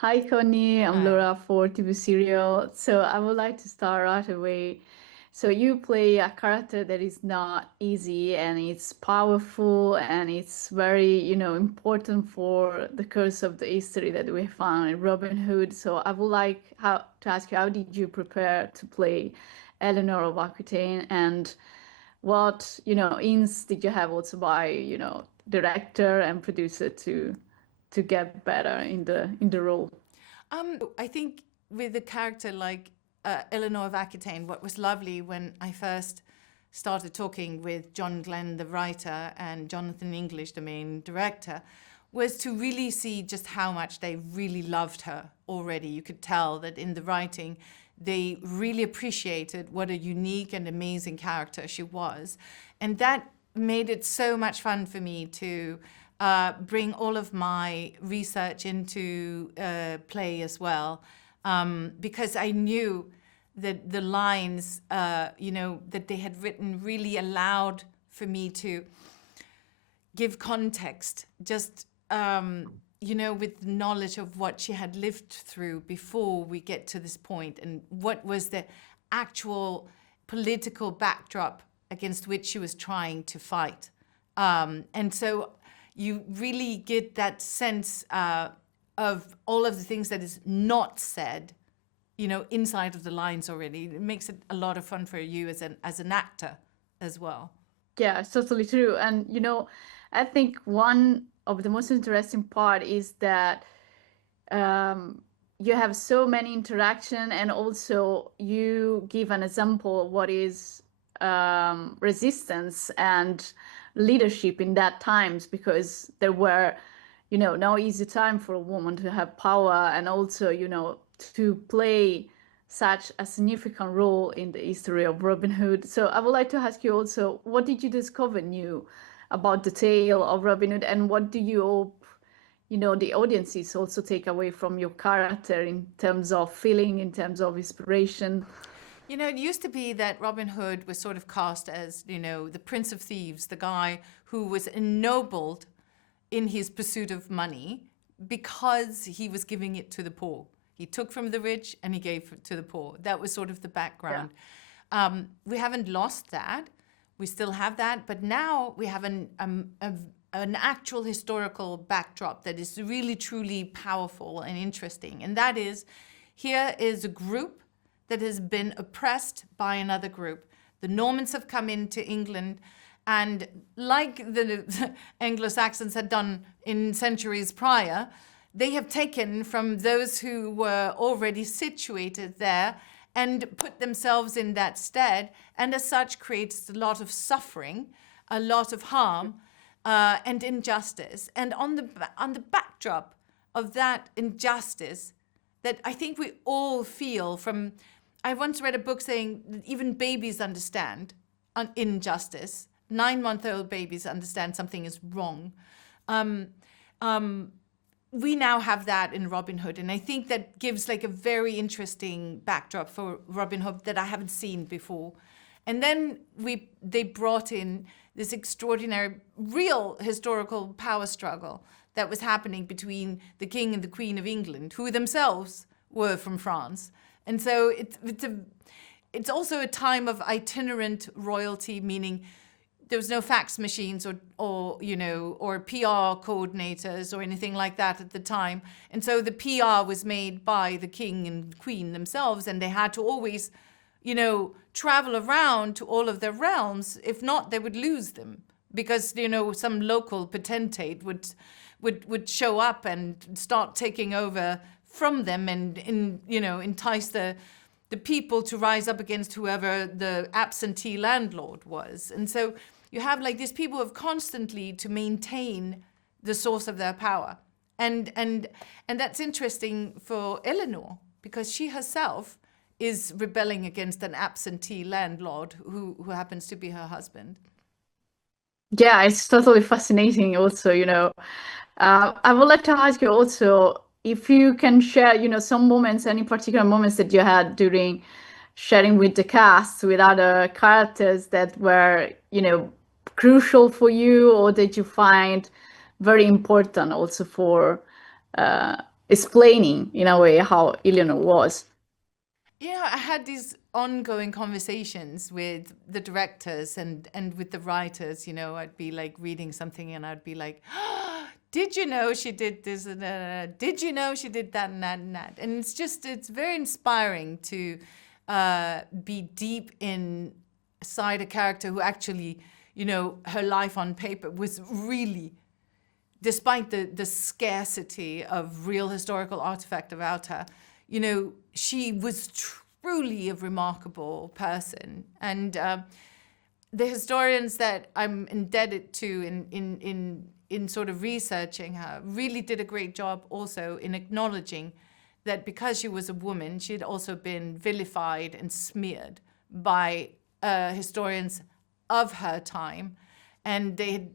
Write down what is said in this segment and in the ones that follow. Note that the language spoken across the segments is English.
Hi, Connie. I'm Hi. Laura for TV Serial. So I would like to start right away. So you play a character that is not easy and it's powerful and it's very, important for the course of the history that we found in Robin Hood. So I would like to ask you, how did you prepare to play Eleanor of Aquitaine, and what, hints did you have also by, director and producer to get better in the role? I think with a character like Eleanor of Aquitaine, what was lovely when I first started talking with John Glenn, the writer, and Jonathan English, the main director, was to really see just how much they really loved her already. You could tell that in the writing, they really appreciated what a unique and amazing character she was. And that made it so much fun for me to bring all of my research into play as well, because I knew that the lines, that they had written really allowed for me to give context, just with knowledge of what she had lived through before we get to this point, and what was the actual political backdrop against which she was trying to fight. And so you really get that sense of all of the things that is not said, inside of the lines already. It makes it a lot of fun for you as an actor as well. Yeah, it's totally true. And I think one of the most interesting part is that um, you have so many interaction, and also you give an example of what is resistance and leadership in that times, because there were, no easy time for a woman to have power, and also, to play such a significant role in the history of Robin Hood. So I would like to ask you also, what did you discover new about the tale of Robin Hood, and what do you hope, the audiences also take away from your character in terms of feeling, in terms of inspiration? It used to be that Robin Hood was sort of cast as, the Prince of Thieves, the guy who was ennobled in his pursuit of money because he was giving it to the poor. He took from the rich and he gave it to the poor. That was sort of the Yeah. background. We haven't lost that. We still have that, but now we have an actual historical backdrop that is really, truly powerful and interesting. And that is, here is a group that has been oppressed by another group. The Normans have come into England, and like the Anglo-Saxons had done in centuries prior, they have taken from those who were already situated there and put themselves in that stead, and as such creates a lot of suffering, a lot of harm, and injustice. And on the backdrop of that injustice, that I think we all feel from. I once read a book saying that even babies understand injustice. 9-month-old babies understand something is wrong. Um, um, we now have that in Robin Hood, and I think that gives like a very interesting backdrop for Robin Hood that I haven't seen before. And then they brought in this extraordinary, real historical power struggle that was happening between the King and the Queen of England, who themselves were from France. And so it's also a time of itinerant royalty, meaning there was no fax machines or PR coordinators or anything like that at the time. And so the PR was made by the king and queen themselves, and they had to always, travel around to all of their realms. If not, they would lose them because, some local potentate would show up and start taking over from them and entice the people to rise up against whoever the absentee landlord was. And so you have like these people who have constantly to maintain the source of their power. And that's interesting for Eleanor, because she herself is rebelling against an absentee landlord who happens to be her husband. Yeah, it's totally fascinating also, I would like to ask you also if you can share, some moments, any particular moments that you had during sharing with the cast, with other characters that were, crucial for you, or that you find very important also for explaining in a way how Eleanor was. Yeah, I had these ongoing conversations with the directors and with the writers. I'd be like reading something and I'd be like, did you know she did this and that? Did you know she did that and that and that? And it's very inspiring to be deep inside a character who actually, her life on paper was really, despite the scarcity of real historical artifact about her, she was truly a remarkable person. And the historians that I'm indebted to in sort of researching her really did a great job also in acknowledging that because she was a woman, she had also been vilified and smeared by historians of her time. And they had,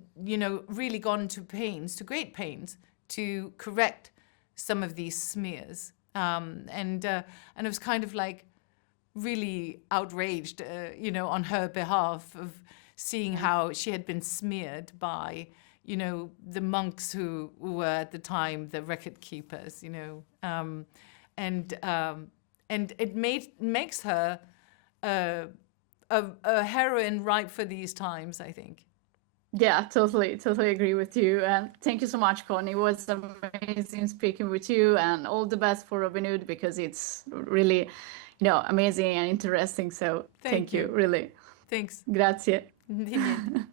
really gone to great pains, to correct some of these smears. And I was kind of like really outraged, on her behalf of seeing how she had been smeared by, the monks who were at the time the record keepers, and it makes her a heroine ripe for these times, I think. Yeah, totally agree with you. And thank you so much, Connie. It was amazing speaking with you, and all the best for Robin Hood because it's really, amazing and interesting. So Thank thank you, you. really. Thanks. Grazie. Di niente.